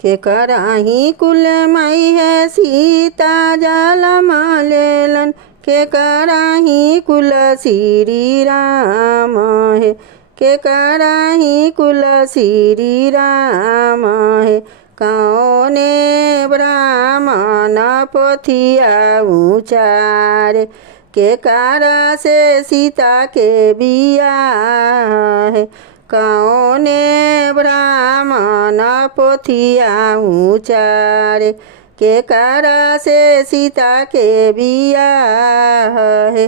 के कराही कुल माई है सीता जल लेलन के कराही कुल श्री राम है के कराही कुल श्री राम है कौने ब्राह्मण पोथिया उचारे के कारा से सीता के बिया है कौने ब्राह्मण पोथिया उचारे के कारा से सीता के बिया है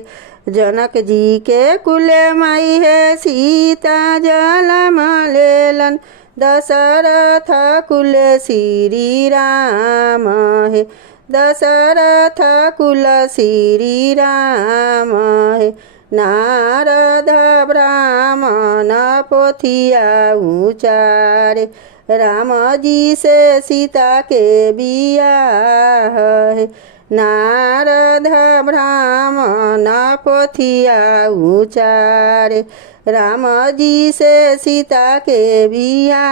जनक जी के कुल माई है सीता जलम लेलन दशरथ कुल श्री राम है दशरथ कुल श्री राम है नारद ब्राह्मण पोथिया उचारे राम जी से सीता के बिया है नारद ब्राह्मण पोथिया उचारे राम जी से सीता के बिया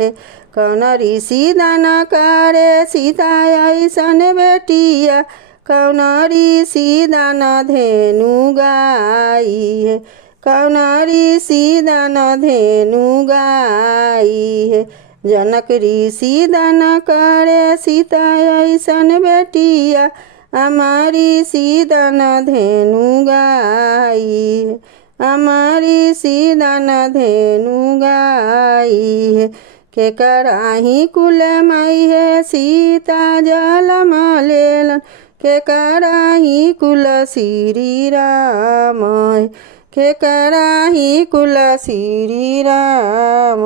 है कौन ऋषि दान करे सीता ऐसन बेटिया कौन ऋषि दान धेनु गाई है कौन ऋषि दान धेनु गाई है जनक ऋषि दान करे सीता ऐसन बेटिया हमारी ऋषि दान धेनु गाई है हमारी ऋषि दान धेनु गाई है के कराही कुल माई है सीता जलम लेलन के कराही कुल श्री राम के कराही कुल श्री राम।